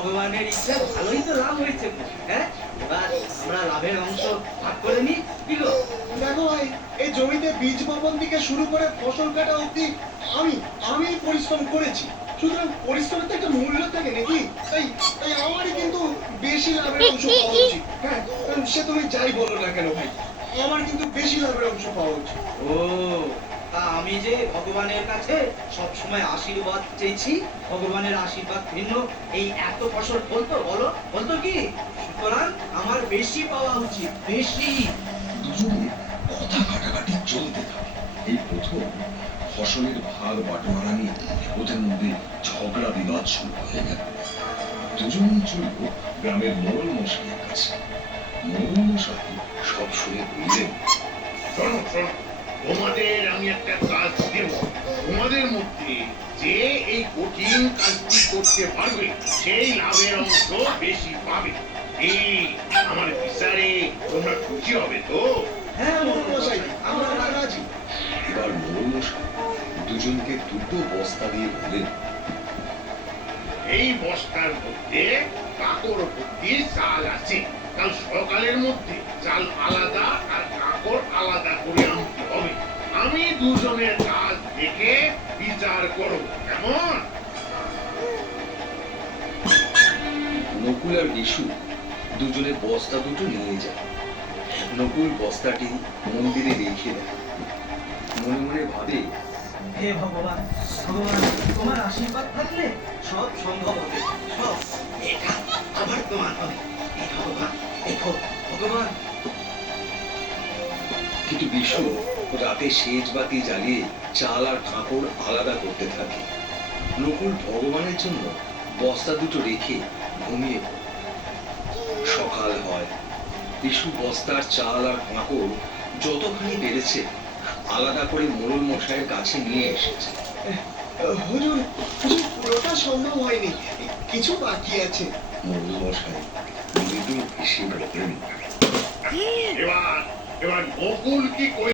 ভগবানের ইচ্ছা ভালোই তো লাভ হয়েছে। হ্যাঁ? এবার আমরা লাভের অংশ ভাগ করে নিই। কি গো? দেখো ভাই এই জমিতে বীজ বপন থেকে শুরু করে ফসল কাটা অবধি আমি আমি পরিশ্রম করেছি। সুতরাং পরিশ্রমের তো একটা মূল্য থাকে নাকি? তাই তাই আমারই কিন্তু বেশি লাভের অংশ পাওয়া উচিত। হ্যাঁ সে তুমি যাই বলো না কেন ভাই আমার কিন্তু বেশি লাভের অংশ পাওয়া উচিত। ও তা আমি যে ভগবানের কাছে সব সময় আশীর্বাদ চেয়েছি, ভগবানের আশীর্বাদ ভিন্ন। এই এত ফসল বলতো, বলো, বলতো কি? সুতরাং আমার বেশি পাওয়া উচিত, বেশি। দুজনে কথা কাটাকাটি চলতে থাকে। এই প্রথম ফসলের ভাগ বাটোয়ারা নিয়ে ওদের মধ্যে ঝগড়া বিবাদ শুরু হয়ে গেল। দুজনেই চলল গ্রামের মোড়ল মশাইয়ের কাছে। মশাই সব শুনে বললেন শোনো শোনো তোমাদের আমি একটা কাজ দেব। তোমাদের মধ্যে যে এই কঠিন কাজটি করতে পারবে সেই লাভের অংশ বেশি পাবে। এই আমার বিচারে তোমরা খুশি হবে তো? হ্যাঁ মশাই আমরা রাজি এবার মোড়ল দুজনকে দুটো বস্তা দিয়ে বললেন এই বস্তার মধ্যে কাকড় ভর্তি চাল আছে। কাল সকালের মধ্যে চাল দুজনের কাজ দেখে বিচার করব কেমন? নকুল আর বিশু দুজনে বস্তা দুটো নিয়ে যায়। নকুল বস্তাটি মন্দিরে রেখে দেয়। মনে মনে ভাবে হে ভগবান ভগবান তোমার আশীর্বাদ থাকলে সব সম্ভব হবে। সব এটা আবার তোমার হবে। হে ভগবান দেখো ভগবান। কিন্তু বিশু রাতে সেচ বাতি জ্বালিয়ে চাল আর কাঁকড় আলাদা করতে থাকে। নকুল ভগবানের জন্য বস্তা দুটো রেখে ঘুমিয়ে পড়ে। সকাল হয়। বিশু বস্তার চাল আর কাঁকড় যতখানি বেড়েছে আলাদা করে মোড়ল মশাইয়ের কাছে নিয়ে এসেছে। হুজুর হুজুর পুরোটা সম্ভব হয়নি। কিছু বাকি আছে। মোড়ল মশাই মৃদু হেসে বলেন এবার এবার বকুল কি করে